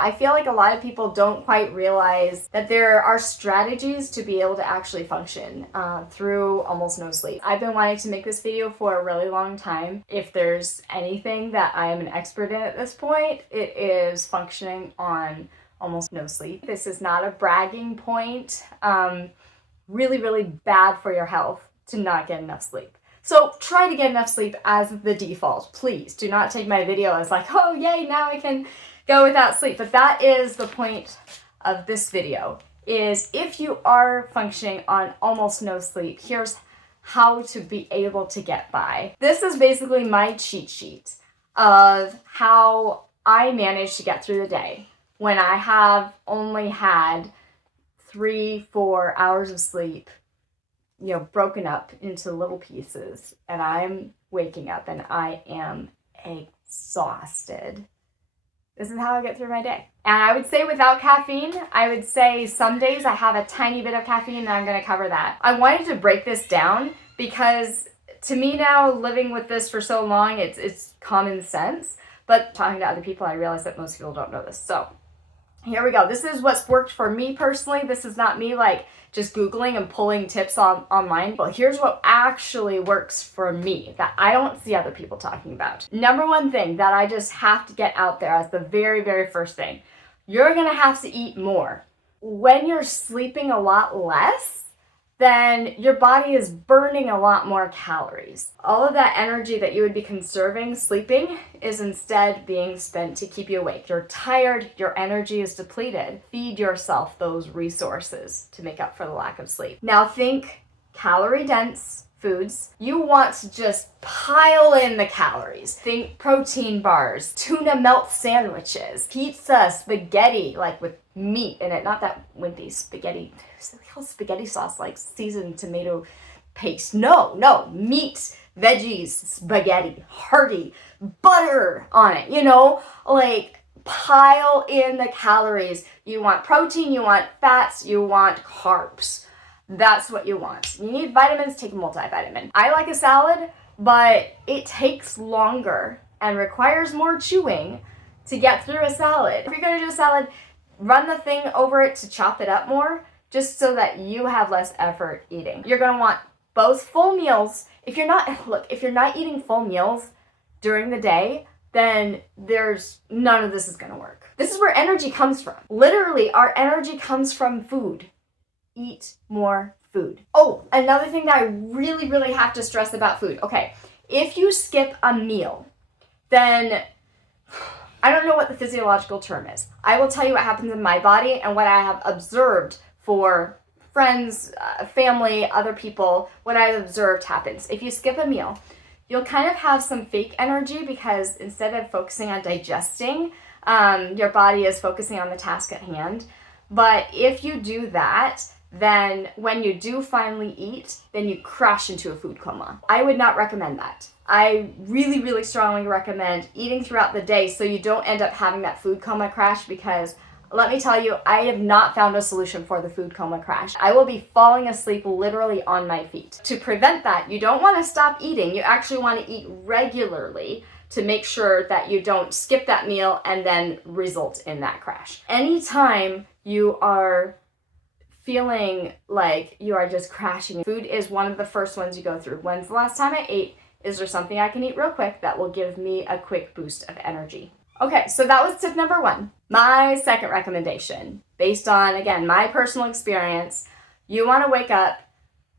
I feel like a lot of people don't quite realize that there are strategies to be able to actually function through almost no sleep. I've been wanting to make this video for a really long time. If there's anything that I am an expert in at this point, it is functioning on almost no sleep. This is not a bragging point. Really, really bad for your health to not get enough sleep. So try to get enough sleep as the default. Please do not take my video as like, oh yay, now I can go without sleep. But that is the point of this video, is if you are functioning on almost no sleep, here's how to be able to get by. This is basically my cheat sheet of how I manage to get through the day when I have only had 3-4 hours of sleep, broken up into little pieces, and I'm waking up and I am exhausted. This is how I get through my day. And I would say without caffeine, I would say some days I have a tiny bit of caffeine, and I'm gonna cover that. I wanted to break this down because to me now, living with this for so long, it's common sense, but talking to other people, I realize that most people don't know this. So here we go. This is what's worked for me personally. This is not me like just Googling and pulling tips online. But here's what actually works for me that I don't see other people talking about. Number one thing that I just have to get out there as the very, very first thing, you're gonna have to eat more. When you're sleeping a lot less, then your body is burning a lot more calories. All of that energy that you would be conserving sleeping is instead being spent to keep you awake. You're tired, your energy is depleted. Feed yourself those resources to make up for the lack of sleep. Now think calorie dense foods. You want to just pile in the calories. Think protein bars, tuna melt sandwiches, pizza, spaghetti, like with meat in it, not that wimpy spaghetti, spaghetti sauce like seasoned tomato paste. No, meat, veggies, spaghetti, hearty, butter on it, like pile in the calories. You want protein, you want fats, you want carbs. That's what you want. You need vitamins, take a multivitamin. I like a salad, but it takes longer and requires more chewing to get through a salad. If you're gonna do a salad, run the thing over it to chop it up more, just so that you have less effort eating. You're gonna want both full meals. If you're not eating full meals during the day, then none of this is gonna work. This is where energy comes from. Literally, our energy comes from food. Eat more food. Oh, another thing that I really, really have to stress about food. Okay, if you skip a meal, then I don't know what the physiological term is. I will tell you what happens in my body and what I have observed for friends, family, other people. What I've observed happens. If you skip a meal, you'll kind of have some fake energy because instead of focusing on digesting, your body is focusing on the task at hand. But if you do that, then when you do finally eat, then you crash into a food coma. I would not recommend that. I really, really strongly recommend eating throughout the day so you don't end up having that food coma crash, because let me tell you, I have not found a solution for the food coma crash. I will be falling asleep literally on my feet. To prevent that, you don't want to stop eating. You actually want to eat regularly to make sure that you don't skip that meal and then result in that crash. Anytime you are feeling like you are just crashing, food is one of the first ones you go through. When's the last time I ate? Is there something I can eat real quick that will give me a quick boost of energy? Okay, so that was tip number one. My second recommendation, based on, again, my personal experience, you want to wake up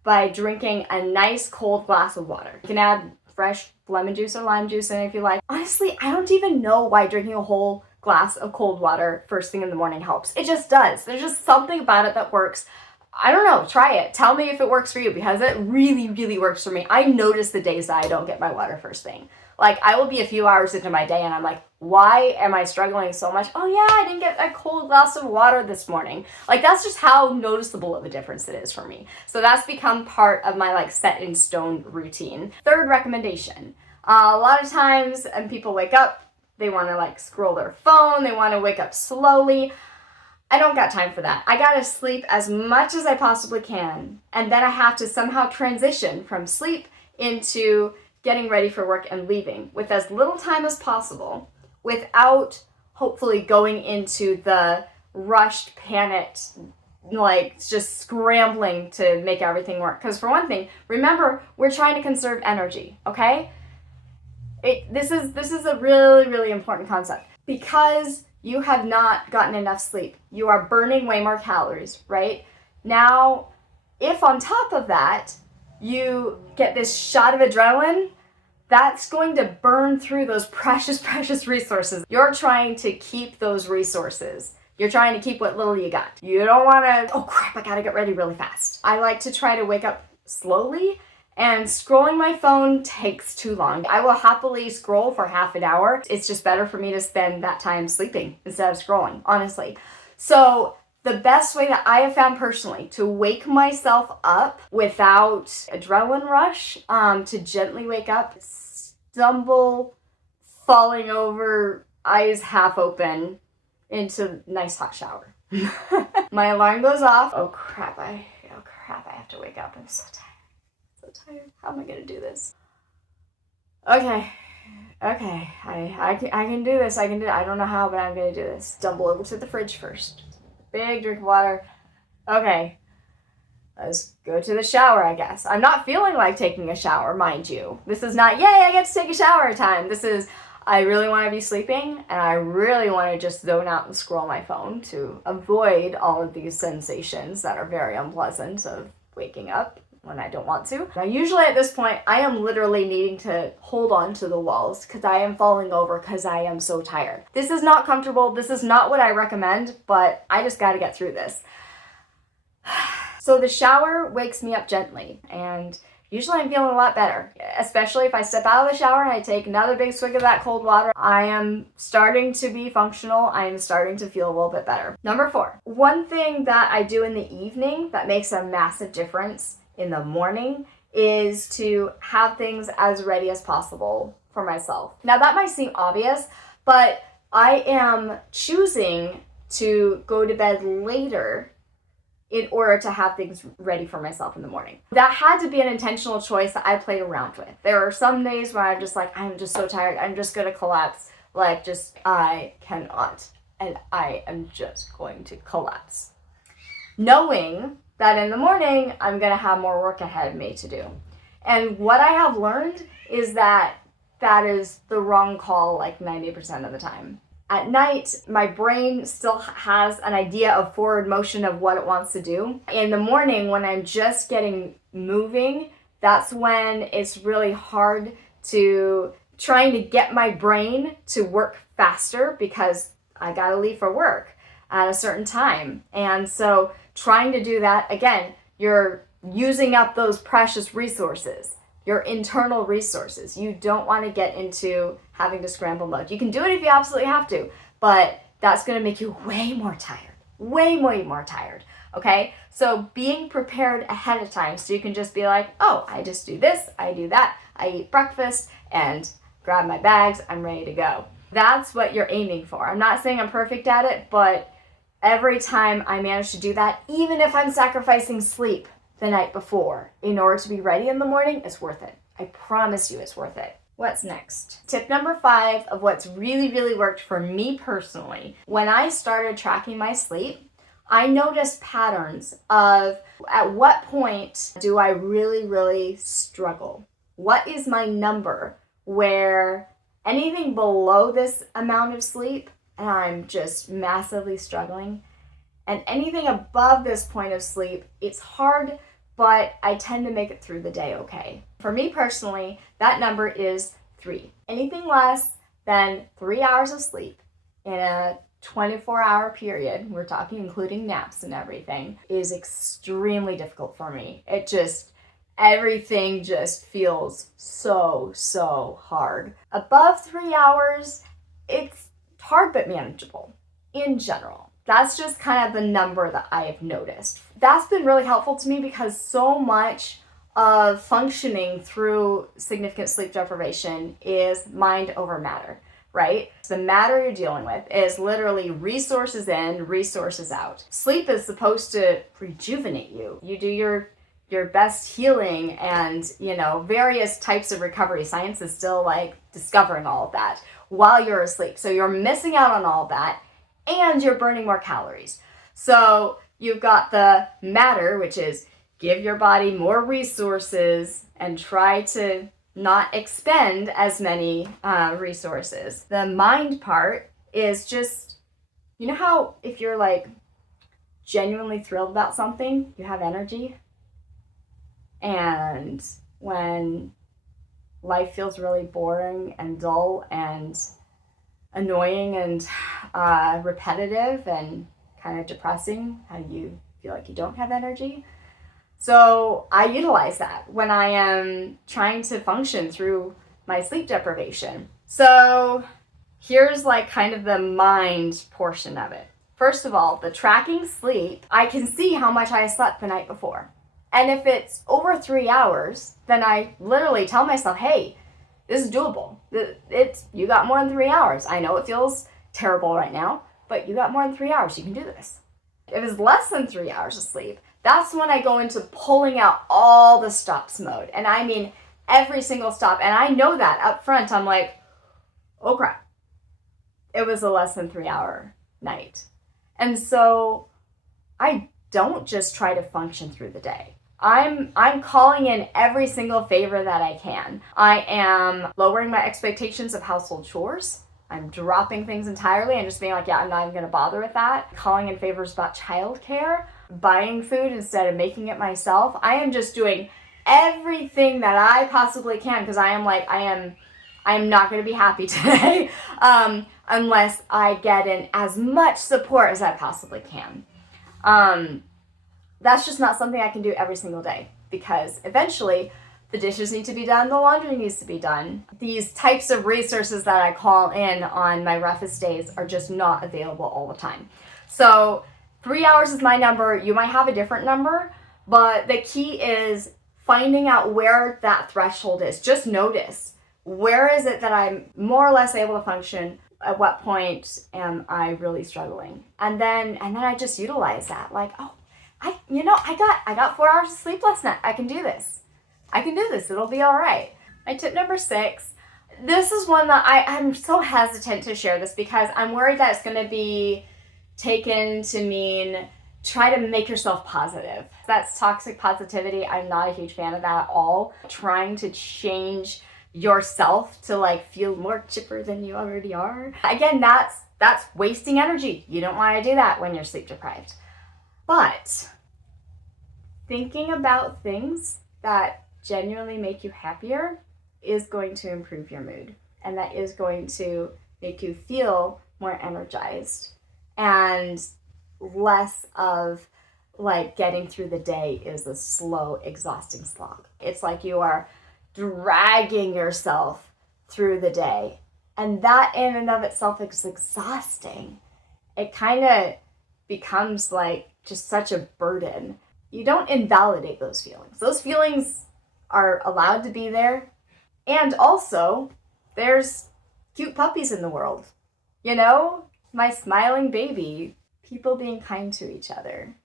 by drinking a nice cold glass of water. You can add fresh lemon juice or lime juice in it if you like. Honestly, I don't even know why drinking a whole glass of cold water first thing in the morning helps. It just does. There's just something about it that works. I don't know, try it. Tell me if it works for you, because it really, really works for me. I notice the days that I don't get my water first thing. Like, I will be a few hours into my day and I'm like, why am I struggling so much? Oh yeah, I didn't get a cold glass of water this morning. Like, that's just how noticeable of a difference it is for me. So that's become part of my set in stone routine. Third recommendation. A lot of times people wake up, they want to scroll their phone, they want to wake up slowly. I don't got time for that. I gotta sleep as much as I possibly can, and then I have to somehow transition from sleep into getting ready for work and leaving with as little time as possible, without hopefully going into the rushed, panicked, like just scrambling to make everything work. Because for one thing, remember, we're trying to conserve energy, okay? This is a really, really important concept. Because you have not gotten enough sleep, you are burning way more calories, right? Now, if on top of that, you get this shot of adrenaline, that's going to burn through those precious, precious resources. You're trying to keep those resources. You're trying to keep what little you got. You don't want to, oh crap, I gotta get ready really fast. I like to try to wake up slowly, and scrolling my phone takes too long. I will happily scroll for half an hour. It's just better for me to spend that time sleeping instead of scrolling, honestly. So the best way that I have found personally to wake myself up without adrenaline rush, to gently wake up, stumble, falling over, eyes half open, into a nice hot shower. My alarm goes off. Oh crap, I have to wake up. I'm so tired. How am I gonna do this? Okay, I can do this. I don't know how, but I'm gonna do this. Stumble over to the fridge first. Big drink of water. Okay, let's go to the shower, I guess. I'm not feeling like taking a shower, mind you. This is not, yay, I get to take a shower time. This is, I really want to be sleeping, and I really want to just zone out and scroll my phone to avoid all of these sensations that are very unpleasant of waking up when I don't want to. Now, usually at this point, I am literally needing to hold on to the walls because I am falling over because I am so tired. This is not comfortable. This is not what I recommend, but I just got to get through this. So the shower wakes me up gently, and usually I'm feeling a lot better, especially if I step out of the shower and I take another big swig of that cold water. I am starting to be functional. I am starting to feel a little bit better. Number 4, one thing that I do in the evening that makes a massive difference in the morning is to have things as ready as possible for myself. Now that might seem obvious, but I am choosing to go to bed later in order to have things ready for myself in the morning. That had to be an intentional choice that I played around with. There are some days where I'm just like, I'm just so tired, I'm just gonna collapse. Like, just, I cannot. And I am just going to collapse. Knowing that in the morning, I'm gonna have more work ahead of me to do. And what I have learned is that that is the wrong call like 90% of the time. At night, my brain still has an idea of forward motion of what it wants to do. In the morning, when I'm just getting moving, that's when it's really hard to trying to get my brain to work faster because I gotta leave for work at a certain time. And so trying to do that, again, you're using up those precious resources, your internal resources. You don't want to get into having to scramble mode. You can do it if you absolutely have to, but that's going to make you way more tired, way more tired. Okay, so being prepared ahead of time so you can just be like, oh, I just do this, I do that, I eat breakfast and grab my bags, I'm ready to go. That's what you're aiming for. I'm not saying I'm perfect at it, but every time I manage to do that, even if I'm sacrificing sleep the night before in order to be ready in the morning, it's worth it. I promise you it's worth it. What's next? Tip number 5 of what's really worked for me personally. When I started tracking my sleep, I noticed patterns of at what point do I really struggle? What is my number where anything below this amount of sleep and I'm just massively struggling, and anything above this point of sleep, it's hard, but I tend to make it through the day okay. For me personally, that number is 3. Anything less than 3 hours of sleep in a 24-hour period, we're talking including naps and everything, is extremely difficult for me. Everything just feels so hard. Above 3 hours, it's hard but manageable in general. That's just kind of the number that I have noticed. That's been really helpful to me because so much of functioning through significant sleep deprivation is mind over matter, right? The matter you're dealing with is literally resources in, resources out. Sleep is supposed to rejuvenate you. You do your best healing and, various types of recovery. Science is still like discovering all of that. while you're asleep. So you're missing out on all that and you're burning more calories. So you've got the matter, which is give your body more resources and try to not expend as many resources. The mind part is just, you know how if you're like genuinely thrilled about something, you have energy? And when life feels really boring and dull and annoying and repetitive and kind of depressing, how you feel like you don't have energy. So I utilize that when I am trying to function through my sleep deprivation. So here's like kind of the mind portion of it. First of all, the tracking sleep, I can see how much I slept the night before. And if it's over 3 hours, then I literally tell myself, hey, this is doable. You got more than 3 hours. I know it feels terrible right now, but you got more than 3 hours. You can do this. If it's less than 3 hours of sleep, that's when I go into pulling out all the stops mode. And I mean every single stop. And I know that up front. I'm like, oh crap. It was a less than 3 hour night. And so I don't just try to function through the day. I'm calling in every single favor that I can. I am lowering my expectations of household chores. I'm dropping things entirely and just being like, yeah, I'm not even going to bother with that. Calling in favors about childcare, buying food instead of making it myself. I am just doing everything that I possibly can because I am not going to be happy today unless I get in as much support as I possibly can. That's just not something I can do every single day because eventually the dishes need to be done, the laundry needs to be done. These types of resources that I call in on my roughest days are just not available all the time. So 3 hours is my number. You might have a different number, but the key is finding out where that threshold is. Just notice, where is it that I'm more or less able to function? At what point am I really struggling? And then I just utilize that. Like, oh, I got 4 hours of sleep last night. I can do this. It'll be all right. My tip number 6. This is one that I'm so hesitant to share this because I'm worried that it's going to be taken to mean try to make yourself positive. That's toxic positivity. I'm not a huge fan of that at all. Trying to change yourself to like feel more chipper than you already are. Again, that's wasting energy. You don't want to do that when you're sleep deprived. But thinking about things that genuinely make you happier is going to improve your mood, and that is going to make you feel more energized and less of like getting through the day is a slow, exhausting slog. It's like you are dragging yourself through the day, and that in and of itself is exhausting. It kind of becomes like just such a burden. You don't invalidate those feelings. Those feelings are allowed to be there. And also, there's cute puppies in the world. You know, my smiling baby, people being kind to each other.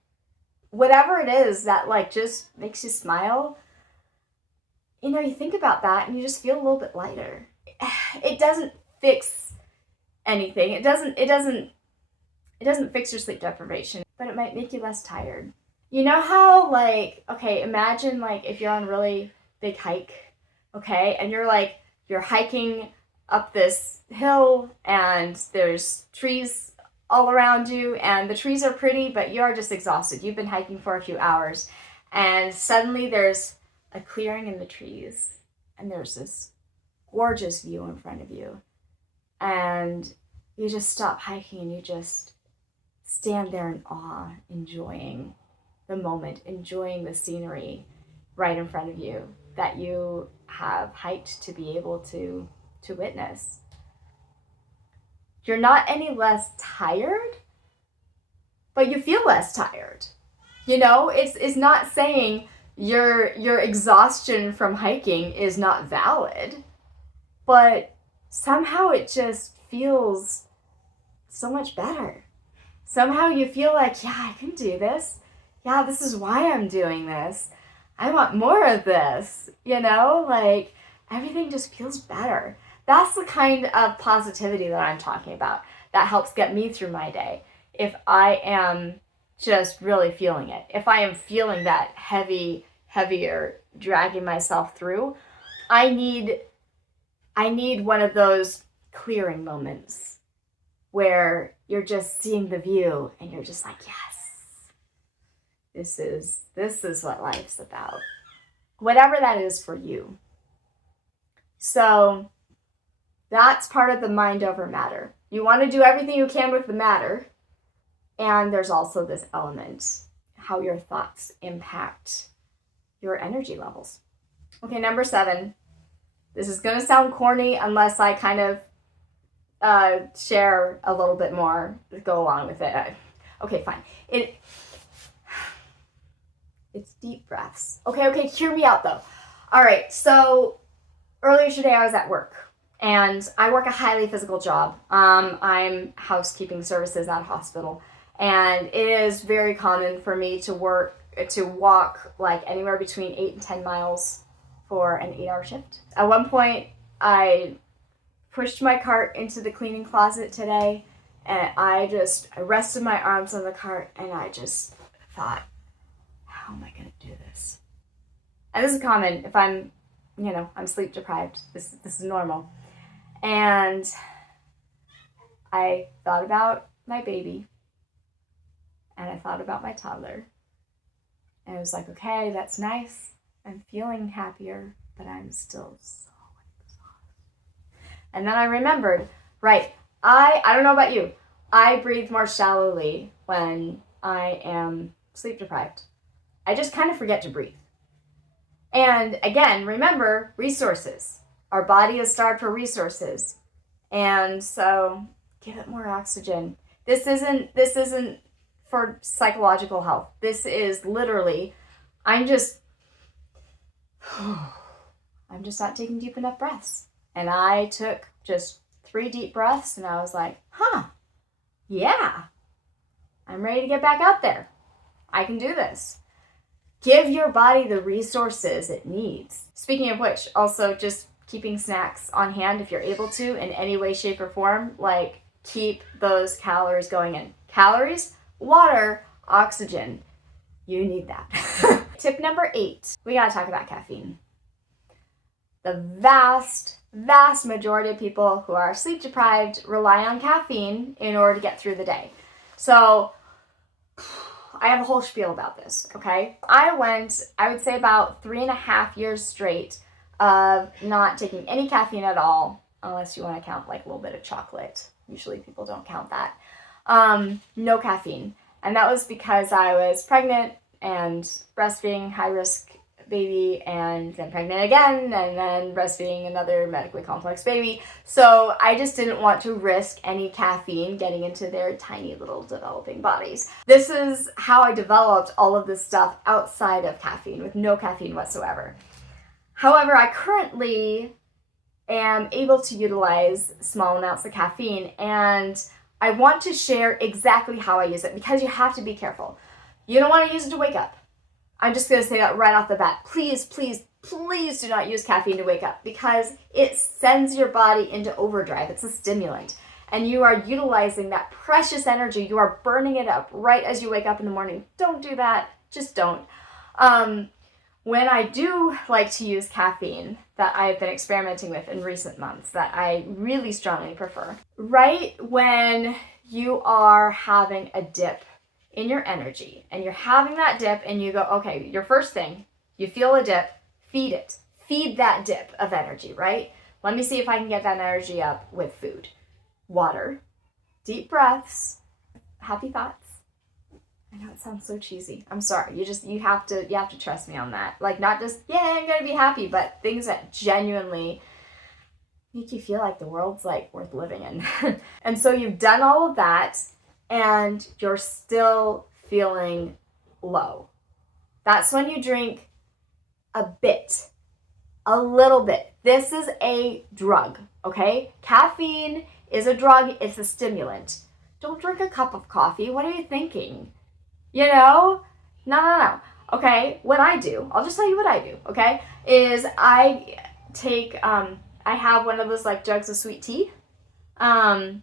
Whatever it is that like just makes you smile, you know, you think about that and you just feel a little bit lighter. It doesn't fix anything. It doesn't fix your sleep deprivation, but it might make you less tired. You know how like, okay, imagine like if you're on a really big hike, okay, and you're hiking up this hill and there's trees all around you and the trees are pretty, but you're just exhausted. You've been hiking for a few hours and suddenly there's a clearing in the trees and there's this gorgeous view in front of you and you just stop hiking and you just stand there in awe, enjoying the moment, enjoying the scenery right in front of you that you have hiked to be able to witness. You're not any less tired, but you feel less tired. You know, it's not saying your exhaustion from hiking is not valid, but somehow it just feels so much better. Somehow you feel like, yeah, I can do this. Yeah, this is why I'm doing this. I want more of this, you know? Like, everything just feels better. That's the kind of positivity that I'm talking about that helps get me through my day. If I am just really feeling it, if I am feeling that heavier, dragging myself through, I need one of those clearing moments where you're just seeing the view and you're just like, yes, this is what life's about. Whatever that is for you. So that's part of the mind over matter. You want to do everything you can with the matter. And there's also this element, how your thoughts impact your energy levels. Okay, number 7. This is going to sound corny unless I kind of share a little bit more to go along with it. Okay, fine. It's deep breaths. Okay, hear me out though. All right, so earlier today I was at work, and I work a highly physical job. I'm housekeeping services at a hospital, and it is very common for me to walk like anywhere between 8 and 10 miles for an 8-hour shift. At one point, I pushed my cart into the cleaning closet today, and I rested my arms on the cart, and I just thought, how am I going to do this? And this is common if I'm sleep deprived. This is normal. And I thought about my baby, and I thought about my toddler. And I was like, okay, that's nice. I'm feeling happier, but I'm still so exhausted. And then I remembered, right, I don't know about you, I breathe more shallowly when I am sleep deprived. I just kind of forget to breathe. And again, remember, resources. Our body is starved for resources. And so give it more oxygen. This isn't for psychological health. This is literally, I'm just not taking deep enough breaths. And I took just 3 deep breaths, and I was like, yeah, I'm ready to get back out there. I can do this. Give your body the resources it needs. Speaking of which, also just keeping snacks on hand if you're able to in any way, shape, or form. Like, keep those calories going in. Calories, water, oxygen. You need that. Tip number 8. We gotta talk about caffeine. The vast majority of people who are sleep deprived rely on caffeine in order to get through the day. So I have a whole spiel about this, okay? I would say about 3.5 years straight of not taking any caffeine at all, unless you want to count like a little bit of chocolate. Usually people don't count that. No caffeine. And that was because I was pregnant and breastfeeding, high-risk baby, and then pregnant again, and then breastfeeding another medically complex baby. So I just didn't want to risk any caffeine getting into their tiny little developing bodies. This is how I developed all of this stuff outside of caffeine, with no caffeine whatsoever. However, I currently am able to utilize small amounts of caffeine, and I want to share exactly how I use it, because you have to be careful. You don't want to use it to wake up. I'm just going to say that right off the bat. Please do not use caffeine to wake up, because it sends your body into overdrive. It's a stimulant. And you are utilizing that precious energy. You are burning it up right as you wake up in the morning. Don't do that. Just don't. When I do like to use caffeine, that I've been experimenting with in recent months, that I really strongly prefer, right when you are having a dip in your energy, and you're having that dip, and you go, okay, your first thing, you feel a dip, feed it. Feed that dip of energy, right? Let me see if I can get that energy up with food. Water, deep breaths, happy thoughts. I know it sounds so cheesy. I'm sorry. You have to trust me on that. Like, not just, yeah, I'm gonna be happy, but things that genuinely make you feel like the world's like worth living in. And so you've done all of that, and you're still feeling low. That's when you drink a little bit. This is a drug, okay? Caffeine is a drug, it's a stimulant. Don't drink a cup of coffee. What are you thinking? You know? No. Okay, what I do, I'll just tell you what I do, okay? Is I take, I have one of those like jugs of sweet tea. And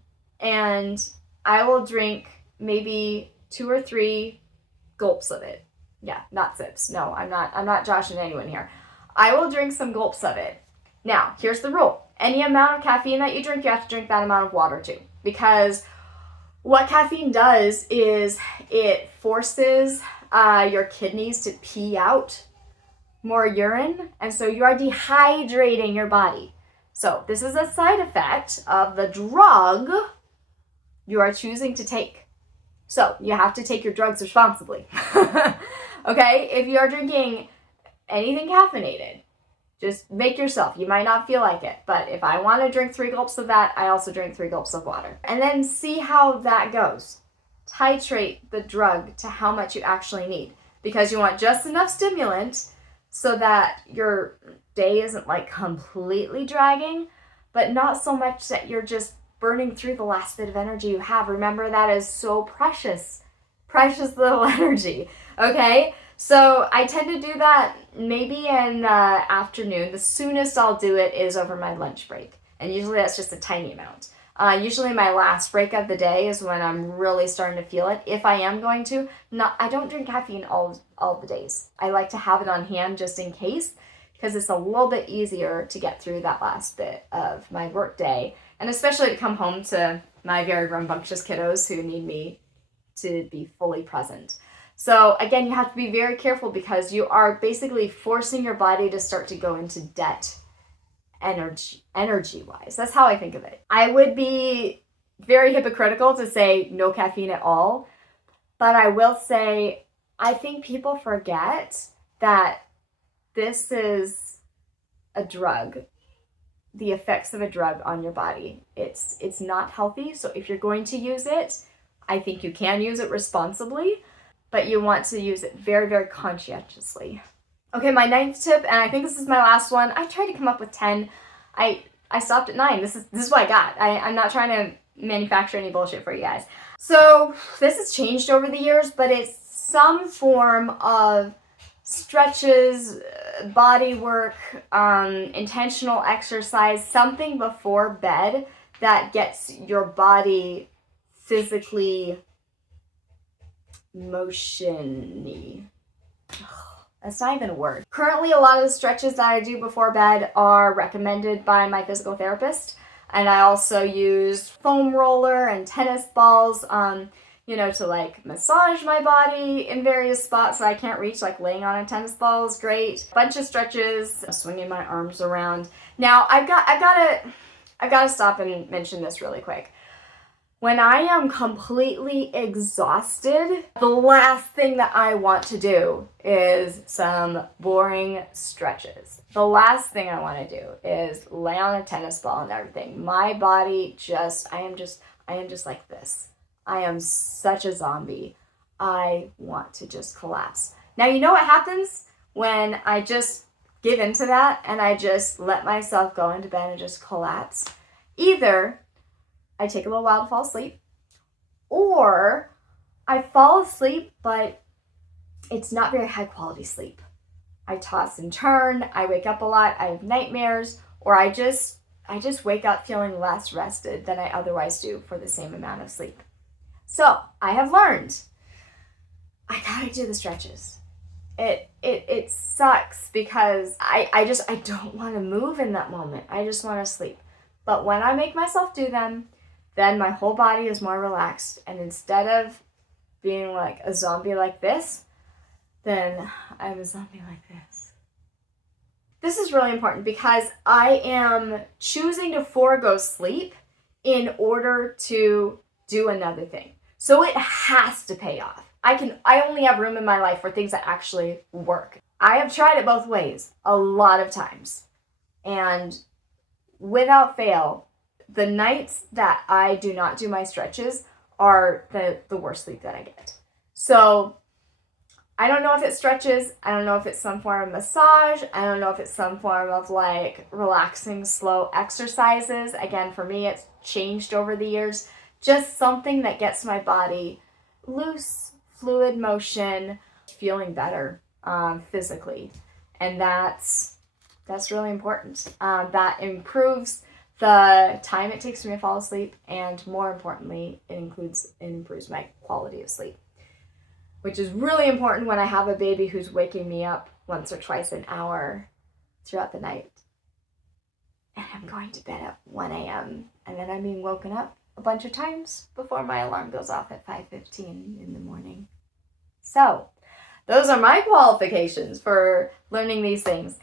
I will drink maybe 2 or 3 gulps of it. Yeah, not sips. No, I'm not joshing anyone here. I will drink some gulps of it. Now, here's the rule. Any amount of caffeine that you drink, you have to drink that amount of water too. Because what caffeine does is it forces your kidneys to pee out more urine, and so you are dehydrating your body. So this is a side effect of the drug you are choosing to take. So you have to take your drugs responsibly. Okay? If you are drinking anything caffeinated, just make yourself. You might not feel like it, but if I want to drink 3 gulps of that, I also drink 3 gulps of water. And then see how that goes. Titrate the drug to how much you actually need, because you want just enough stimulant so that your day isn't like completely dragging, but not so much that you're just burning through the last bit of energy you have. Remember, that is so precious little energy, okay? So I tend to do that maybe in the afternoon. The soonest I'll do it is over my lunch break, and usually that's just a tiny amount. Usually my last break of the day is when I'm really starting to feel it. If I am going to, I don't drink caffeine all the days. I like to have it on hand just in case, because it's a little bit easier to get through that last bit of my work day, and especially to come home to my very rambunctious kiddos who need me to be fully present. So again, you have to be very careful, because you are basically forcing your body to start to go into debt energy-wise. That's how I think of it. I would be very hypocritical to say no caffeine at all, but I will say I think people forget that this is a drug, the effects of a drug on your body. It's not healthy, so if you're going to use it, I think you can use it responsibly, but you want to use it very, very conscientiously. Okay, my 9th tip, and I think this is my last one. I tried to come up with 10. I stopped at 9. This is what I got. I'm not trying to manufacture any bullshit for you guys. So this has changed over the years, but it's some form of stretches, body work, intentional exercise, something before bed that gets your body physically motion-y. That's not even a word. Currently, a lot of the stretches that I do before bed are recommended by my physical therapist. And I also use foam roller and tennis balls, to like massage my body in various spots that I can't reach, like laying on a tennis ball is great. Bunch of stretches, swinging my arms around. Now, I've got to stop and mention this really quick. When I am completely exhausted, the last thing that I want to do is some boring stretches. The last thing I want to do is lay on a tennis ball and everything. My body I am just like this. I am such a zombie. I want to just collapse. Now, you know what happens when I just give into that and I just let myself go into bed and just collapse? Either I take a little while to fall asleep, or I fall asleep, but it's not very high quality sleep. I toss and turn, I wake up a lot, I have nightmares, or I just wake up feeling less rested than I otherwise do for the same amount of sleep. So I have learned I gotta do the stretches. It sucks because I don't want to move in that moment. I just want to sleep. But when I make myself do them, then my whole body is more relaxed. And instead of being like a zombie like this, then I'm a zombie like this. This is really important because I am choosing to forego sleep in order to do another thing. So it has to pay off. I only have room in my life for things that actually work. I have tried it both ways a lot of times. And without fail, the nights that I do not do my stretches are the worst sleep that I get. So I don't know if it's stretches. I don't know if it's some form of massage. I don't know if it's some form of like relaxing, slow exercises. Again, for me, it's changed over the years. Just something that gets my body loose, fluid motion, feeling better physically. And that's That's really important. That improves the time it takes me to fall asleep, and more importantly, it improves my quality of sleep, which is really important when I have a baby who's waking me up once or twice an hour throughout the night. And I'm going to bed at 1 a.m. and then I'm being woken up a bunch of times before my alarm goes off at 5:15 in the morning. So, those are my qualifications for learning these things.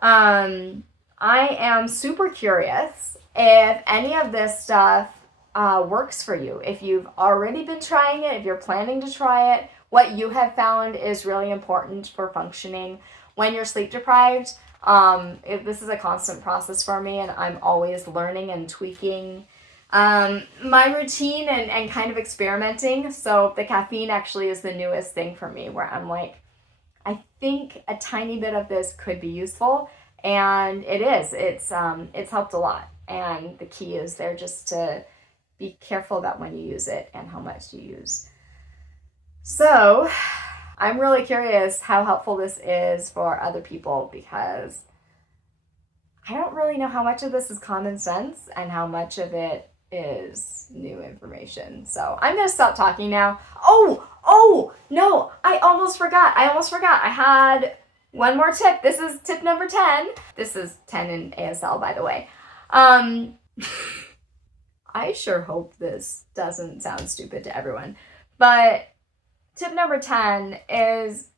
I am super curious if any of this stuff works for you. If you've already been trying it, if you're planning to try it, what you have found is really important for functioning when you're sleep deprived. This is a constant process for me, and I'm always learning and tweaking my routine and kind of experimenting. So the caffeine actually is the newest thing for me, where I'm like, I think a tiny bit of this could be useful, and it is. It's helped a lot, and the key is there just to be careful about when you use it and how much you use. So I'm really curious how helpful this is for other people, because I don't really know how much of this is common sense and how much of it is new information. So I'm going to stop talking now. Oh, no, I almost forgot. I had one more tip. This is tip number 10. This is 10 in ASL, by the way. I sure hope this doesn't sound stupid to everyone, but tip number 10 is,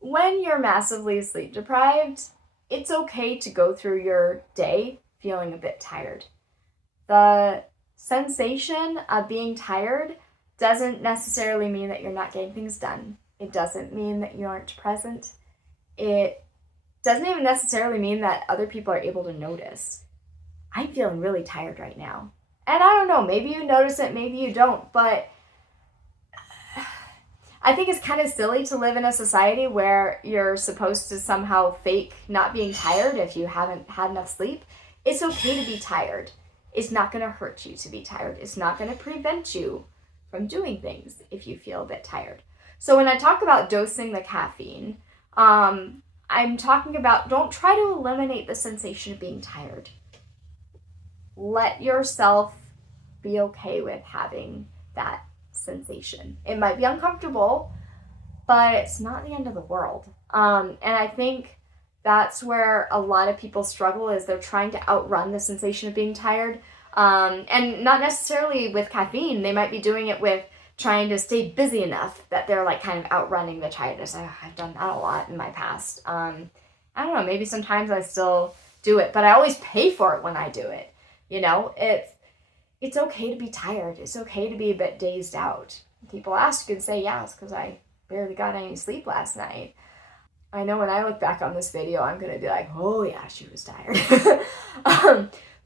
when you're massively sleep deprived, it's okay to go through your day feeling a bit tired. The sensation of being tired doesn't necessarily mean that you're not getting things done. It doesn't mean that you aren't present. It doesn't even necessarily mean that other people are able to notice. I'm feeling really tired right now. And I don't know, maybe you notice it, maybe you don't, but I think it's kind of silly to live in a society where you're supposed to somehow fake not being tired if you haven't had enough sleep. It's okay to be tired. It's not going to hurt you to be tired. It's not going to prevent you from doing things if you feel a bit tired. So when I talk about dosing the caffeine, I'm talking about, don't try to eliminate the sensation of being tired. Let yourself be okay with having that sensation. It might be uncomfortable, but it's not the end of the world. And I think that's where a lot of people struggle, is they're trying to outrun the sensation of being tired. And not necessarily with caffeine. They might be doing it with trying to stay busy enough that they're like kind of outrunning the tiredness. I've done that a lot in my past. I don't know, maybe sometimes I still do it, but I always pay for it when I do it. You know, it's okay to be tired. It's okay to be a bit dazed out. People ask, you can say, yeah, it's because I barely got any sleep last night. I know when I look back on this video, I'm going to be like, oh yeah, she was tired.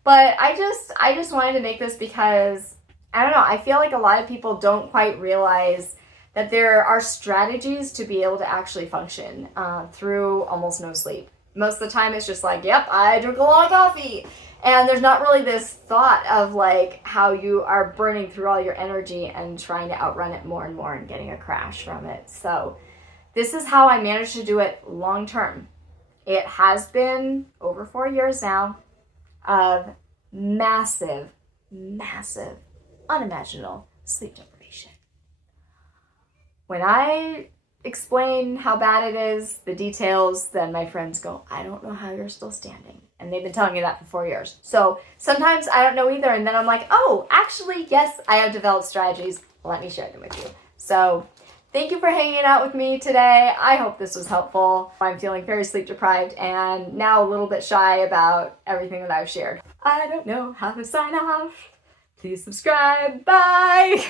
But I just wanted to make this because, I don't know, I feel like a lot of people don't quite realize that there are strategies to be able to actually function through almost no sleep. Most of the time it's just like, yep, I drink a lot of coffee. And there's not really this thought of like how you are burning through all your energy and trying to outrun it more and more and getting a crash from it. So this is how I managed to do it long term. It has been over 4 years now of massive, unimaginable sleep deprivation. When I explain how bad it is, the details, then my friends go, I don't know how you're still standing. And they've been telling me that for 4 years. So sometimes I don't know either. And then I'm like, oh, actually, yes, I have developed strategies. Let me share them with you. So thank you for hanging out with me today. I hope this was helpful. I'm feeling very sleep deprived and now a little bit shy about everything that I've shared. I don't know how to sign off. Please subscribe. Bye.